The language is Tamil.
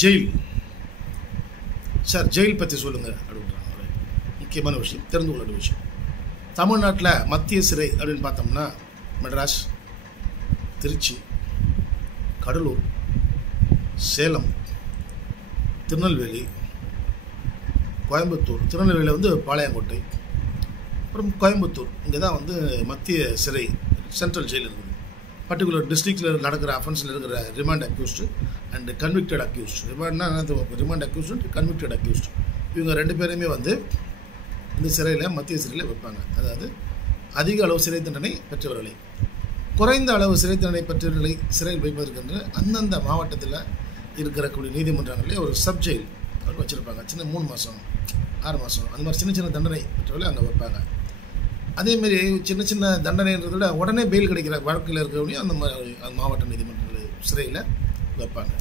ஜெயில். சார் ஜெயில் பற்றி சொல்லுங்கள் அப்படின்றாங்க. ஒரு முக்கியமான விஷயம், தெரிந்து கொள்ள வேண்டிய விஷயம். தமிழ்நாட்டில் மத்திய சிறை அப்படின்னு பார்த்தோம்னா மெட்ராஸ், திருச்சி, கடலூர், சேலம், திருநெல்வேலி, கோயம்புத்தூர். திருநெல்வேலியில் வந்து பாளையங்கோட்டை, அப்புறம் கோயம்புத்தூர். இங்கே தான் வந்து மத்திய சிறை, சென்ட்ரல் ஜெயில் இருக்குது. பர்டிகுலர் டிஸ்ட்ரிக்டில் நடக்கிற அஃபென்ஸில் இருக்கிற remand accused and convicted accused. Remand accused and convicted accused, இவங்க 2 பேரையுமே வந்து இந்த சிறையில், மத்திய சிறையில் வைப்பாங்க. அதாவது அதிக அளவு சிறை தண்டனை பெற்றவர்களை, குறைந்த அளவு சிறை தண்டனை பெற்றவர்களை சிறையில் வைப்பதற்கு அந்தந்த மாவட்டத்தில் இருக்கக்கூடிய நீதிமன்றங்களே ஒரு சப் ஜெயில் அவர் வச்சுருப்பாங்க. சின்ன 3 மாதம் 6 மாதம் அந்த மாதிரி சின்ன சின்ன தண்டனை பெற்றவர்களை அங்கே வைப்பாங்க. அதேமாரி சின்ன சின்ன தண்டனைன்றதை விட உடனே பெயில் கிடைக்கிற வழக்கில் இருக்கக்கூடிய அந்த மாதிரி மாவட்ட நீதிமன்றங்கள் சிறையில் வைப்பாங்க.